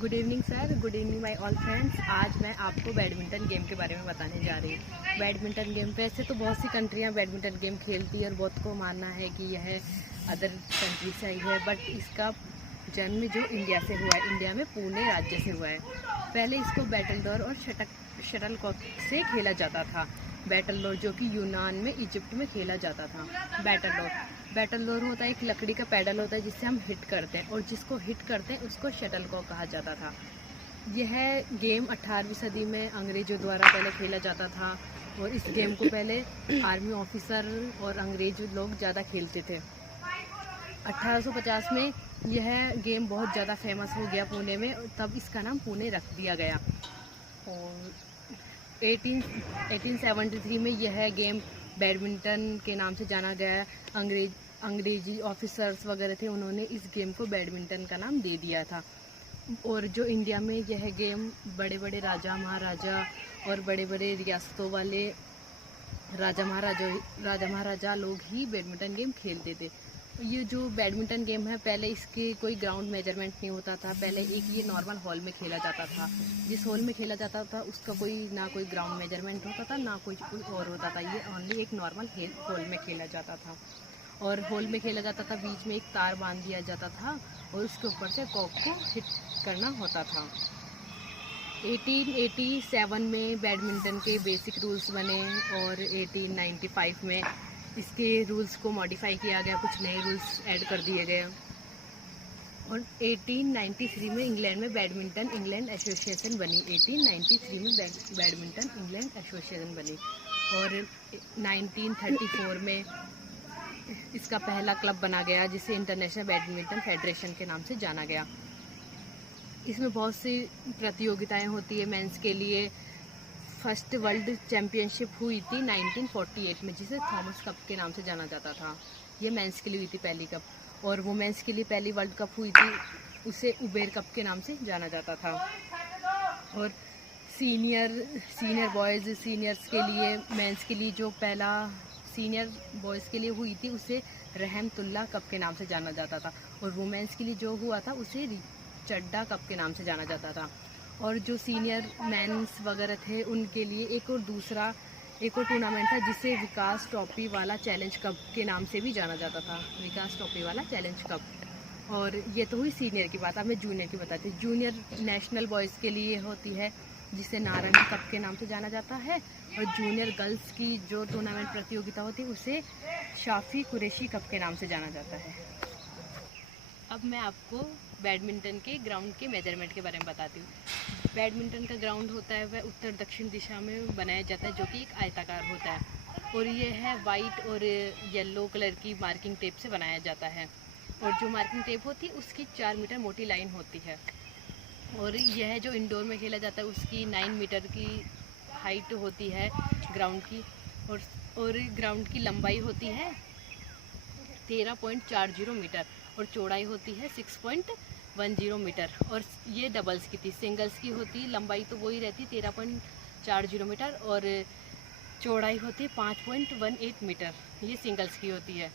Good evening sir, good evening my all friends. आज मैं आपको बैडमिंटन गेम के बारे में बताने जा रही हूँ। बैडमिंटन गेम वैसे तो बहुत सी कंट्रियाँ बैडमिंटन गेम खेलती है और बहुत को मानना है कि यह अदर कंट्री से आई है, बट इसका जन्म जो इंडिया से हुआ है, इंडिया में पुणे राज्य से हुआ है। पहले इसको बैटलडोर और शटलकॉक से खेला जाता था। बैटलडोर जो कि यूनान में, इजिप्ट में खेला जाता था। बैटलडोर होता है एक लकड़ी का पैडल होता है जिससे हम हिट करते हैं, और जिसको हिट करते हैं उसको शटलकॉक कहा जाता था। यह गेम 18वीं सदी में अंग्रेजों द्वारा पहले खेला जाता था, और इस गेम को पहले आर्मी ऑफिसर और अंग्रेज लोग ज़्यादा खेलते थे। 1850 में यह गेम बहुत ज़्यादा फेमस हो गया पुणे में, तब इसका नाम पुणे रख दिया गया। और 1873 में यह गेम बैडमिंटन के नाम से जाना गया। अंग्रेजी ऑफिसर्स वगैरह थे, उन्होंने इस गेम को बैडमिंटन का नाम दे दिया था। और जो इंडिया में यह गेम बड़े बड़े राजा महाराजा और बड़े बड़े रियासतों वाले राजा महाराजा लोग ही बैडमिंटन गेम खेलते थे। ये जो बैडमिंटन गेम है, पहले इसके कोई ग्राउंड मेजरमेंट नहीं होता था। पहले एक ये नॉर्मल हॉल में खेला जाता था। जिस हॉल में खेला जाता था उसका ना कोई ग्राउंड मेजरमेंट होता था, ना कोई और होता था। ये ओनली एक नॉर्मल हॉल में खेला जाता था। और हॉल में खेला जाता था, बीच में एक तार बांध दिया जाता था और उसके ऊपर से कॉक को हिट करना होता था। 1887 में बैडमिंटन के बेसिक रूल्स बने, और 1895 में इसके रूल्स को मॉडिफाई किया गया, कुछ नए रूल्स ऐड कर दिए गए। और 1893 में इंग्लैंड में बैडमिंटन इंग्लैंड एसोसिएशन बनी। 1893 में बैडमिंटन इंग्लैंड एसोसिएशन बनी। और 1934 में इसका पहला क्लब बना गया, जिसे इंटरनेशनल बैडमिंटन फेडरेशन के नाम से जाना गया। इसमें बहुत सी प्रतियोगिताएं होती है मेंस के लिए। फर्स्ट वर्ल्ड चैम्पियनशिप हुई थी 1948 में, जिसे थॉमस कप के नाम से जाना जाता था। ये मेंस के लिए हुई थी पहली कप। और वुमेन्स के लिए पहली वर्ल्ड कप हुई थी, उसे उबेर कप के नाम से जाना जाता था। और सीनियर बॉयज़ सीनियर्स के लिए, मेंस के लिए जो पहला सीनियर बॉयज़ के लिए हुई थी, उसे रहमतुल्लाह कप के नाम से जाना जाता था। और वुमेन्स के लिए जो हुआ था उसे चड्डा कप के नाम से जाना जाता था। और जो सीनियर मेंस वगैरह थे, उनके लिए एक और टूर्नामेंट था, जिसे विकास ट्रॉफी वाला चैलेंज कप के नाम से भी जाना जाता था। विकास ट्रॉफी वाला चैलेंज कप। और ये तो हुई सीनियर की बात। अब मैं जूनियर की बताती हूँ। जूनियर नेशनल बॉयज़ के लिए होती है, जिसे नारंगी कप के नाम से जाना जाता है। और जूनियर गर्ल्स की जो टूर्नामेंट प्रतियोगिता होती है, उसे शाफी कुरैशी कप के नाम से जाना जाता है। अब मैं आपको बैडमिंटन के ग्राउंड के मेजरमेंट के बारे में बताती हूँ। बैडमिंटन का ग्राउंड होता है वह उत्तर दक्षिण दिशा में बनाया जाता है, जो कि एक आयताकार होता है। और ये है वाइट और येलो कलर की मार्किंग टेप से बनाया जाता है। और जो मार्किंग टेप होती है उसकी 4 मीटर मोटी लाइन होती है। और यह जो इंडोर में खेला जाता है उसकी 9 मीटर की हाइट होती है ग्राउंड की। और ग्राउंड की लंबाई होती है 13.40 मीटर, और चौड़ाई होती है 6.10 मीटर। और ये डबल्स की थी। सिंगल्स की होती लंबाई तो वही रहती 13.40 मीटर, और चौड़ाई होती है 5.18 मीटर। ये सिंगल्स की होती है।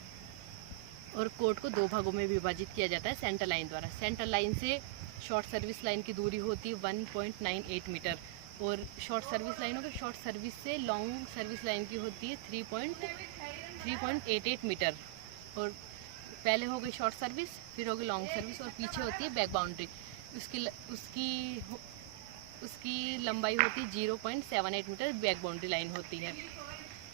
और कोर्ट को 2 भागों में विभाजित किया जाता है सेंटर लाइन द्वारा। सेंटर लाइन से शॉर्ट सर्विस लाइन की दूरी होती है 1.98 मीटर। और शॉर्ट सर्विस लाइन होगी, शॉर्ट सर्विस से लॉन्ग सर्विस लाइन की होती है 3.88 मीटर। और पहले हो गई शॉर्ट सर्विस, फिर हो गई लॉन्ग सर्विस, और पीछे होती है बैक बाउंड्री। उसकी लंबाई होती है 0.78 मीटर, बैक बाउंड्री लाइन होती है।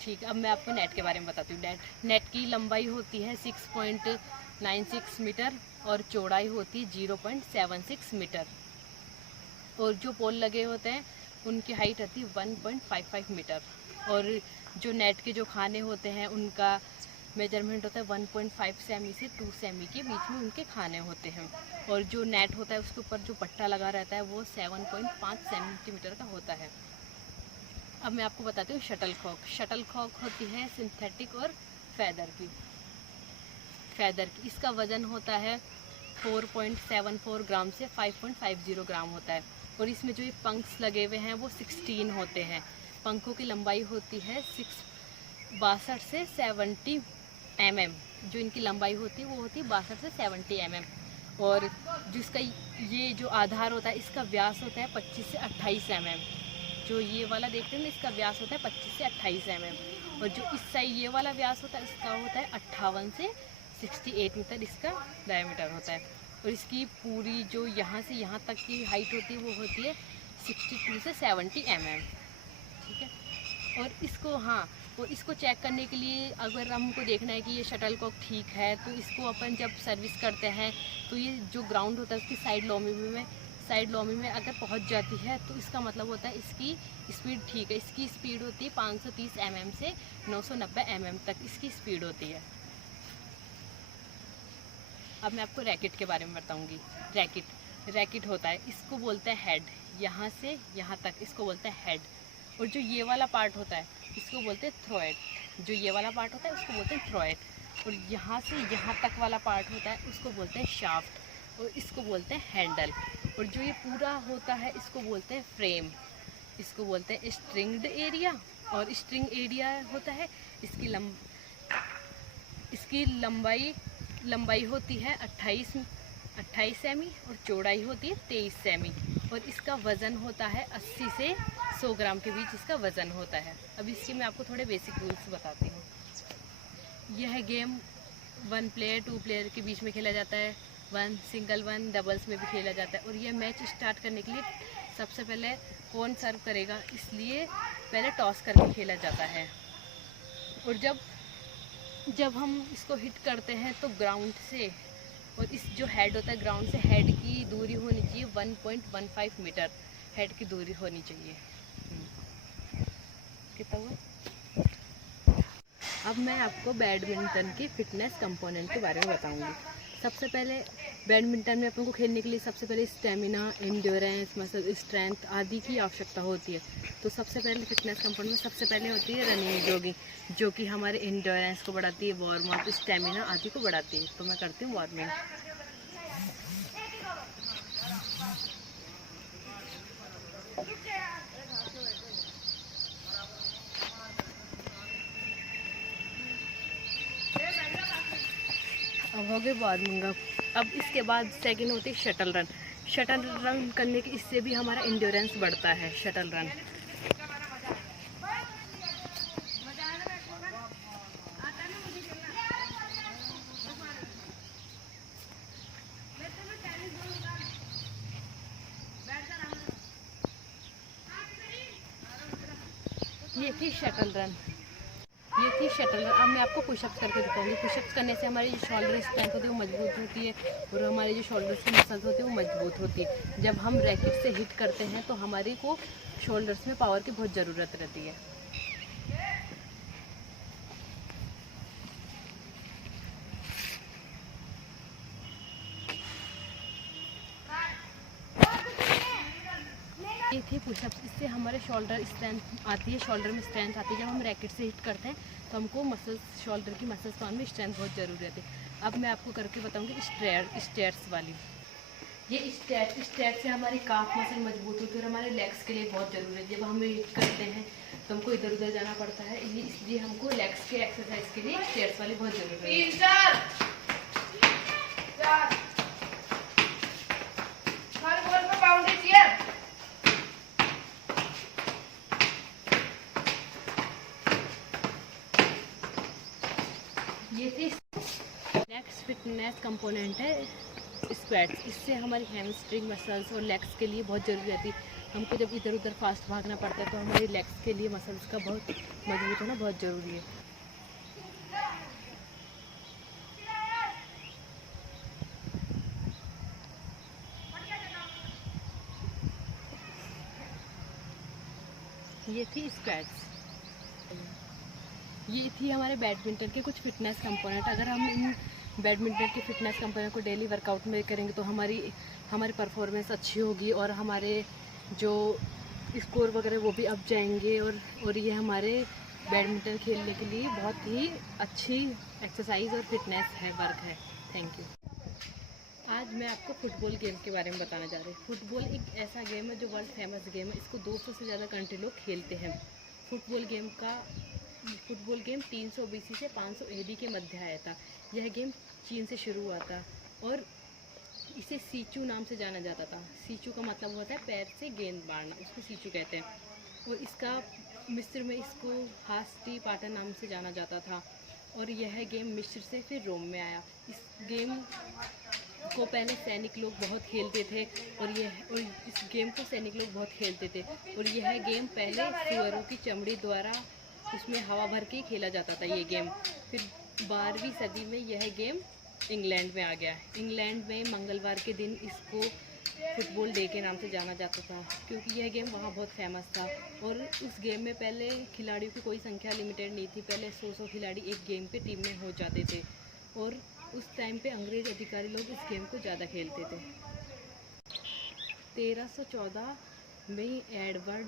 ठीक है, अब मैं आपको नेट के बारे में बताती हूँ। नेट की लंबाई होती है 6.96 मीटर, और चौड़ाई होती है 0.76 मीटर। और जो पोल लगे होते हैं उनकी हाइट रहती है 1.55 मीटर। और जो नेट के जो खाने होते हैं उनका मेजरमेंट होता है 1.5 सेमी से 2 सेमी के बीच में उनके खाने होते हैं। और जो नेट होता है उसके ऊपर जो पट्टा लगा रहता है वो 7.5 सेंटीमीटर का होता है। अब मैं आपको बताती हूँ शटल कॉक होती है सिंथेटिक और फैदर की। इसका वज़न होता है 4.74 ग्राम से 5.50 ग्राम होता है। और इसमें जो ये पंख्स लगे हुए हैं वो 16 होते हैं। पंखों की लंबाई होती है 62 से 70 mm। जो इनकी लंबाई होती है वो होती है 62 से 70 mm। और जिसका ये जो आधार होता है इसका व्यास होता है 25 से 28 mm। जो ये वाला देखते हैं ना, इसका व्यास होता है 25 से 28 mm। और जो इस साइड ये वाला व्यास होता है इसका होता है 58 से 68 मीटर इसका डायमीटर होता है। और इसकी पूरी जो यहाँ से यहाँ तक की हाइट होती है वो होती है 62 से 70 mm। ठीक है। और इसको और इसको चेक करने के लिए अगर हमको देखना है कि ये शटलकॉक ठीक है, तो इसको अपन जब सर्विस करते हैं तो ये जो ग्राउंड होता है उसकी साइड लॉमी में अगर पहुंच जाती है तो इसका मतलब होता है इसकी स्पीड ठीक है। इसकी स्पीड होती है 530 mm से 990 mm तक इसकी स्पीड होती है। अब मैं आपको रैकेट के बारे में बताऊंगी। रैकेट होता है, इसको बोलते हैं हेड, यहाँ से यहाँ तक इसको बोलते हैं हेड। और जो ये वाला पार्ट होता है इसको बोलते हैं थ्रोएट। जो ये वाला पार्ट होता है उसको बोलते हैं थ्रोएट। और यहाँ से यहाँ तक वाला पार्ट होता है उसको बोलते हैं शाफ्ट और इसको बोलते हैं हैंडल। और जो ये पूरा होता है इसको बोलते हैं फ्रेम। इसको बोलते हैं स्ट्रिंग्ड एरिया। और स्ट्रिंग एरिया होता है इसकी लंबाई होती है 28 सेमी और चौड़ाई होती है 23 सेमी। और इसका वज़न होता है 80 से 100 ग्राम के बीच इसका वज़न होता है। अब इसके मैं आपको थोड़े बेसिक रूल्स बताती हूँ। यह गेम 1 प्लेयर 2 प्लेयर के बीच में खेला जाता है, 1 सिंगल 1 डबल्स में भी खेला जाता है। और यह मैच स्टार्ट करने के लिए सबसे पहले कौन सर्व करेगा इसलिए पहले टॉस करके खेला जाता है। और जब हम इसको हिट करते हैं तो ग्राउंड से, और इस जो हेड होता है ग्राउंड से हेड की दूरी होनी चाहिए 1.15 मीटर हेड की दूरी होनी चाहिए। कितना हुआ? अब मैं आपको बैडमिंटन के फिटनेस कंपोनेंट के बारे में बताऊंगी। सबसे पहले बैडमिंटन में अपन को खेलने के लिए सबसे पहले स्टेमिना, एंड्योरेंस, मसल स्ट्रेंथ आदि की आवश्यकता होती है। तो सबसे पहले फिटनेस कंपोनेंट में सबसे पहले होती है रनिंग, जॉगिंग, जो कि हमारे एंड्योरेंस को बढ़ाती है, वार्म अप, स्टेमिना आदि को बढ़ाती है। तो मैं करती हूँ वार्मिंग। अब हो गए वार्मिंग अप। अब इसके बाद सेकंड होती है शटल रन। शटल रन करने के इससे भी हमारा एंड्योरेंस बढ़ता है। शटल रन ये थी शटल रन। अब मैं आपको पुशअप्स करके दिखाऊंगी। पुशअप्स करने से हमारी जो शोल्डर स्ट्रेंथ होती है वो मजबूत होती है और हमारे जो शोल्डर्स की मसल्स होती है वो मजबूत होती है। जब हम रैकेट से हिट करते हैं तो हमारी को शोल्डर्स में पावर की बहुत ज़रूरत रहती है। ये थी पुशअप्स। इससे हमारे शोल्डर स्ट्रेंथ आती है, शोल्डर में स्ट्रेंथ आती है। जब हम रैकेट से हिट करते हैं तो हमको मसल्स, शोल्डर की मसल्स पाने में स्ट्रेंथ बहुत ज़रूरी रहती है। अब मैं आपको करके बताऊंगी स्टेयर्स वाली। ये स्टेयर्स से हमारी काफ मसल मजबूत होती है और हमारे लेग्स के लिए बहुत ज़रूरी है। जब हम हिट करते हैं तो हमको इधर उधर जाना पड़ता है, इसलिए हमको लेग्स के एक्सरसाइज के लिए स्टेयर्स वाली बहुत ज़रूरी है। ये थी नेक्स्ट फिटनेस कंपोनेंट है स्क्वाट्स। इससे हमारी हैमस्ट्रिंग मसल्स और लेग्स के लिए बहुत ज़रूरी रहती है। हमको जब इधर उधर फास्ट भागना पड़ता है तो हमारे लेग्स के लिए मसल्स का बहुत मजबूत होना बहुत ज़रूरी है। ये थी स्क्वाट्स। ये थी हमारे बैडमिंटन के कुछ फिटनेस कंपोनेंट। अगर हम इन बैडमिंटन के फिटनेस कंपोनेंट को डेली वर्कआउट में करेंगे तो हमारी परफॉर्मेंस अच्छी होगी और हमारे जो स्कोर वगैरह वो भी अप जाएंगे। और ये हमारे बैडमिंटन खेलने के लिए बहुत ही अच्छी एक्सरसाइज और फिटनेस है, वर्क है। Thank you. आज मैं आपको फुटबॉल गेम के बारे में बताने जा रही हूँ। फुटबॉल एक ऐसा गेम है जो वर्ल्ड फेमस गेम है। इसको 200 से ज़्यादा कंट्री लोग खेलते हैं। फुटबॉल गेम 300 BC से 500 AD के मध्य आया था। यह गेम चीन से शुरू हुआ था और इसे सीचू नाम से जाना जाता था। सीचू का मतलब होता है पैर से गेंद मारना, उसको सीचू कहते हैं। और इसका मिस्र में इसको हास्टी पाटा नाम से जाना जाता था। और यह गेम मिस्र से फिर रोम में आया। इस गेम को पहले सैनिक लोग बहुत खेलते थे और इस गेम को सैनिक लोग बहुत खेलते थे। और यह गेम पहले सुअरों की चमड़ी द्वारा उसमें हवा भर के खेला जाता था ये गेम। फिर 12वीं सदी में यह गेम इंग्लैंड में आ गया। इंग्लैंड में मंगलवार के दिन इसको फुटबॉल डे के नाम से जाना जाता था, क्योंकि यह गेम वहाँ बहुत फेमस था। और उस गेम में पहले खिलाड़ियों की कोई संख्या लिमिटेड नहीं थी, पहले 100 खिलाड़ी एक गेम पे टीम में हो जाते थे। और उस टाइम पे अंग्रेज अधिकारी लोग इस गेम को ज़्यादा खेलते थे। 1314 में एडवर्ड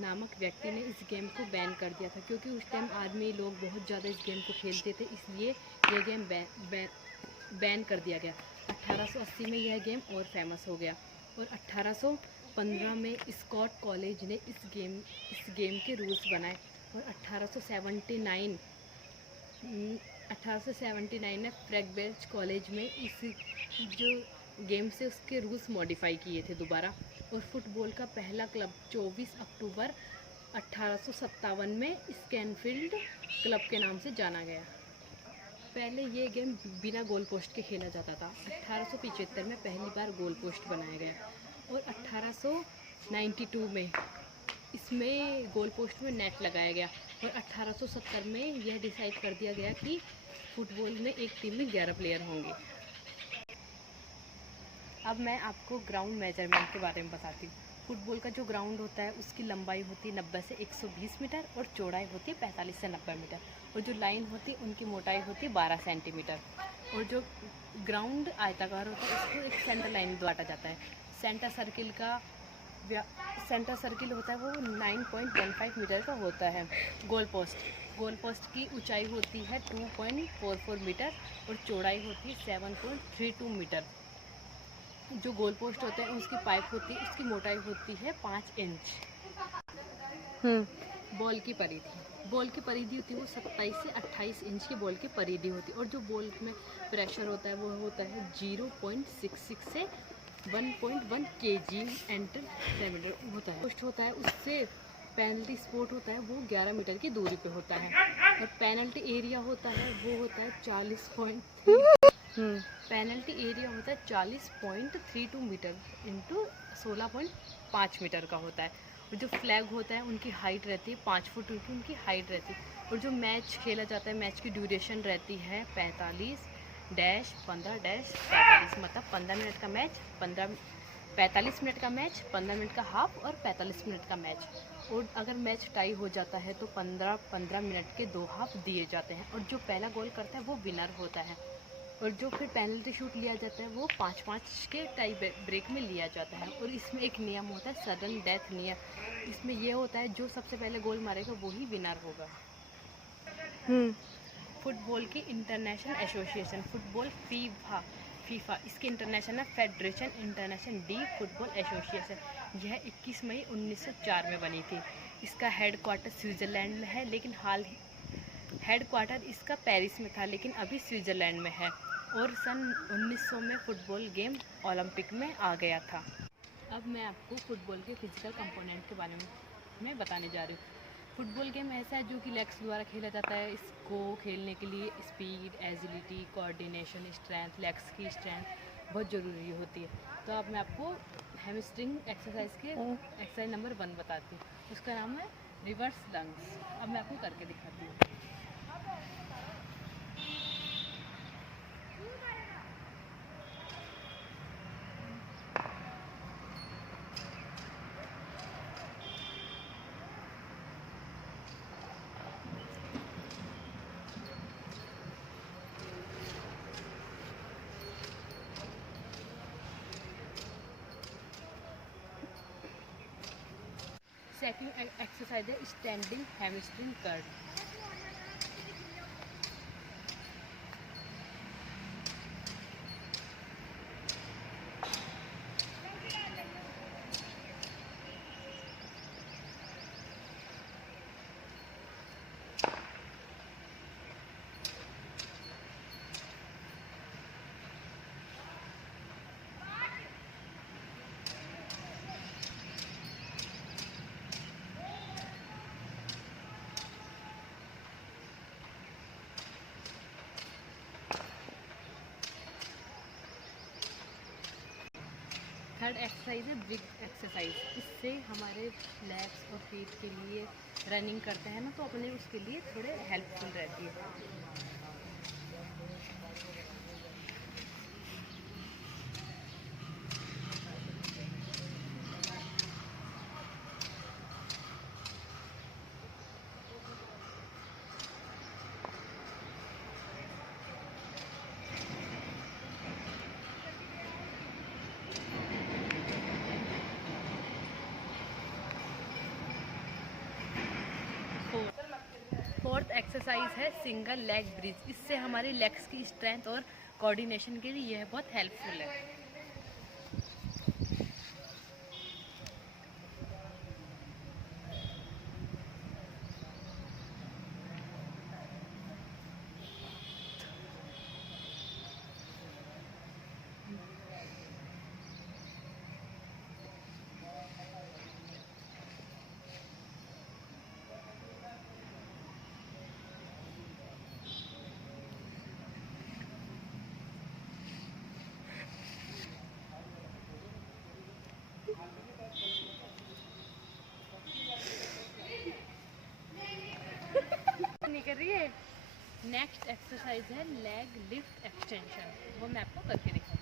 नामक व्यक्ति ने इस गेम को बैन कर दिया था, क्योंकि उस टाइम आदमी लोग बहुत ज़्यादा इस गेम को खेलते थे, इसलिए यह गेम बैन कर दिया गया। 1880 में यह गेम और फेमस हो गया। और 1815 में स्कॉट कॉलेज ने इस गेम के रूल्स बनाए। और 1879 में फ्रैगबेल्च कॉलेज में इस जो गेम से उसके रूल्स मॉडिफाई किए थे दोबारा। और फुटबॉल का पहला क्लब 24 अक्टूबर 1857 में स्कैनफील्ड क्लब के नाम से जाना गया। पहले ये गेम बिना गोल पोस्ट के खेला जाता था। 1875 में पहली बार गोल पोस्ट बनाया गया। और 1892 में इसमें गोल पोस्ट में नेट लगाया गया। और 1870 में यह डिसाइड कर दिया गया कि फुटबॉल में एक टीम में 11 प्लेयर होंगे। अब मैं आपको ग्राउंड मेजरमेंट के बारे में बताती हूँ। फुटबॉल का जो ग्राउंड होता है उसकी लंबाई होती है 90 से 120 मीटर और चौड़ाई होती है 45 से 90 मीटर। और जो लाइन होती है उनकी मोटाई होती है 12 सेंटीमीटर। और जो ग्राउंड आयताकार होता है उसको एक सेंटर लाइन बांटा जाता है। सेंटर सर्किल होता है वो 9.15 मीटर का होता है। गोल पोस्ट की ऊंचाई होती है 2.44 मीटर और चौड़ाई होती है 7.32 मीटर। जो गोल पोस्ट होता है उसकी पाइप होती है, उसकी मोटाई होती है 5 इंच। बॉल की परिधि होती है वो 27 से 28 इंच की बॉल की परिधि होती है। और जो बॉल में प्रेशर होता है वो होता है 0.66 से 1.1 kg एंटर सेंटीमीटर होता है। पोस्ट होता है उससे पेनल्टी स्पॉट होता है वो 11 मीटर की दूरी पे होता है। और पेनल्टी एरिया होता है वो होता है 40.32 मीटर इंटू 16.5 मीटर का होता है। और जो फ्लैग होता है उनकी हाइट रहती है 5 फुट की उनकी हाइट रहती है। और जो मैच खेला जाता है मैच की ड्यूरेशन रहती है 45-15-45, मतलब 15 मिनट का मैच, 45 मिनट का मैच, 15 मिनट का हाफ और 45 मिनट का मैच। और अगर मैच टाई हो जाता है तो 15 मिनट के 2 हाफ दिए जाते हैं। और जो पहला गोल करता है वो विनर होता है। और जो फिर पेनल्टी शूट लिया जाता है वो 5-5 के टाई ब्रेक में लिया जाता है। और इसमें एक नियम होता है सडन डेथ नियम। इसमें ये होता है जो सबसे पहले गोल मारेगा वही विनर होगा। फुटबॉल की इंटरनेशनल एसोसिएशन फुटबॉल फीफा इसकी international federation international D football association, यह 21 मई 1904 में बनी थी। इसका हेडक्वार्टर स्विट्ज़रलैंड में है, लेकिन हेडक्वार्टर इसका पेरिस में था, लेकिन अभी स्विट्ज़रलैंड में है। और सन 1900 में फुटबॉल गेम ओलंपिक में आ गया था। अब मैं आपको फुटबॉल के फिजिकल कंपोनेंट के बारे में बताने जा रही हूँ। फुटबॉल गेम ऐसा है जो कि लेग्स द्वारा खेला जाता है। इसको खेलने के लिए speed, agility, coordination, strength, legs की स्ट्रेंथ बहुत ज़रूरी होती है। तो अब मैं आपको हैमस्ट्रिंग एक्सरसाइज नंबर 1 बताती हूँ। उसका नाम है रिवर्स लंग्स। अब मैं आपको करके दिखाती हूँ। सेकंड एक्सरसाइज है standing hamstring curl. Third exercise है ब्रिज एक्सरसाइज। इससे हमारे लेग्स और फीट के लिए रनिंग करते हैं ना, तो अपने उसके लिए थोड़े हेल्पफुल रहती है। फोर्थ एक्सरसाइज है सिंगल लेग ब्रिज। इससे हमारे लेग्स की स्ट्रेंथ और कोऑर्डिनेशन के लिए यह बहुत हेल्पफुल है। नहीं कर रही है। नेक्स्ट एक्सरसाइज है लेग लिफ्ट एक्सटेंशन, वो मैं आपको करके दिखाऊंगी।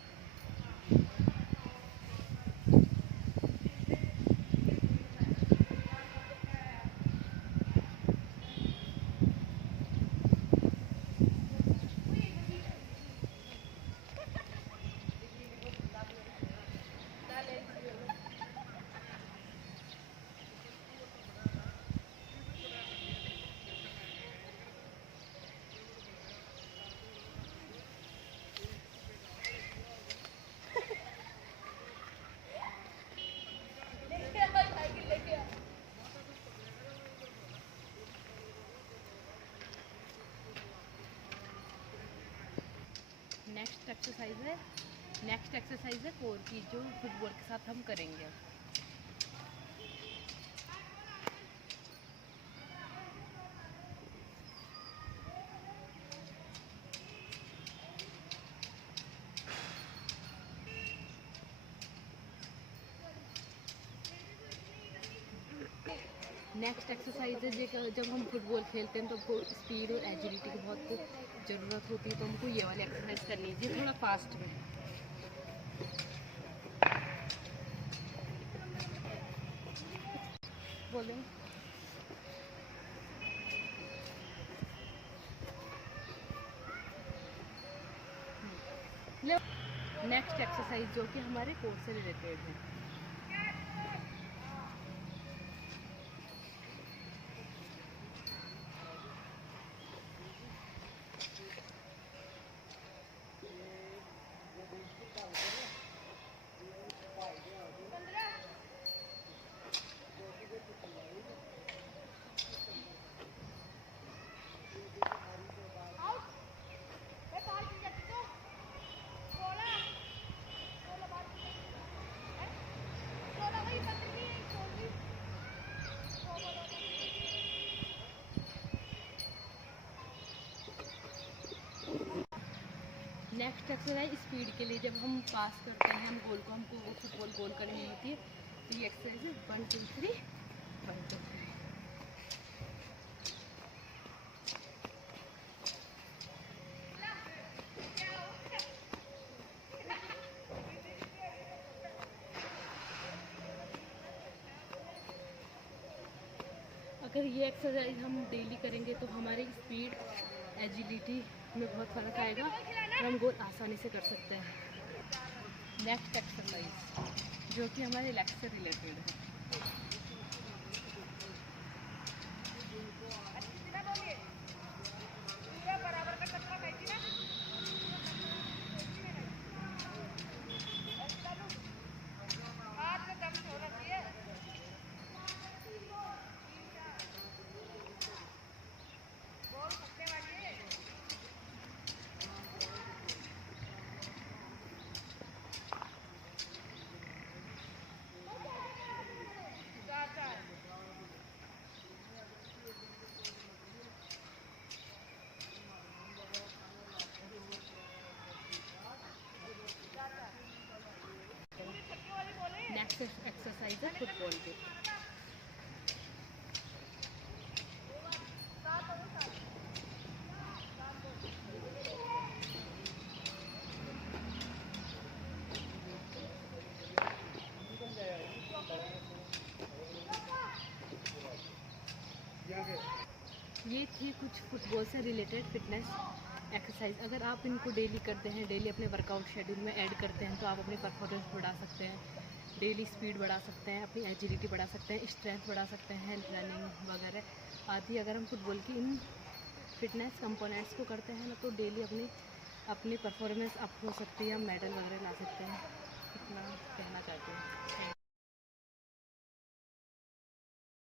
नेक्स्ट एक्सरसाइज है कोर की, जो फुटबॉल के साथ हम करेंगे। नेक्स्ट एक्सरसाइज है जब हम फुटबॉल खेलते हैं तो हमको स्पीड और एजिलिटी की बहुत ज़रूरत होती है, तो हमको ये वाली एक्सरसाइज करनी है थोड़ा फास्ट में। बोलें नेक्स्ट एक्सरसाइज जो कि हमारे कोर्स से रिलेटेड है। नेक्स्ट एक्सरसाइज स्पीड के लिए, जब हम पास करते हैं हम गोल को, हमको वो फुटबॉल गोल करनी होती है, तो ये एक्सरसाइज है 1 2 3 1 2 3। अगर ये एक्सरसाइज हम डेली करेंगे तो हमारी स्पीड एजिलिटी में बहुत फ़र्क आएगा और हम गोल आसानी से कर सकते हैं। नेक्स्ट एक्सरसाइज जो कि हमारे लेग से रिलेटेड है। एक्सरसाइज है फुटबॉल के। ये थी कुछ फुटबॉल से रिलेटेड फिटनेस एक्सरसाइज। अगर आप इनको डेली करते हैं, डेली अपने वर्कआउट शेड्यूल में ऐड करते हैं, तो आप अपनी परफॉर्मेंस बढ़ा सकते हैं, डेली स्पीड बढ़ा सकते हैं, अपनी एजिलिटी बढ़ा सकते हैं, स्ट्रेंथ बढ़ा सकते हैं, रनिंग वगैरह आदि। अगर हम फुटबॉल की इन फिटनेस कंपोनेंट्स को करते हैं ना, तो डेली अपनी परफॉर्मेंस अप हो सकती है, हम मेडल वगैरह ला सकते हैं। इतना कहना चाहती हूँ।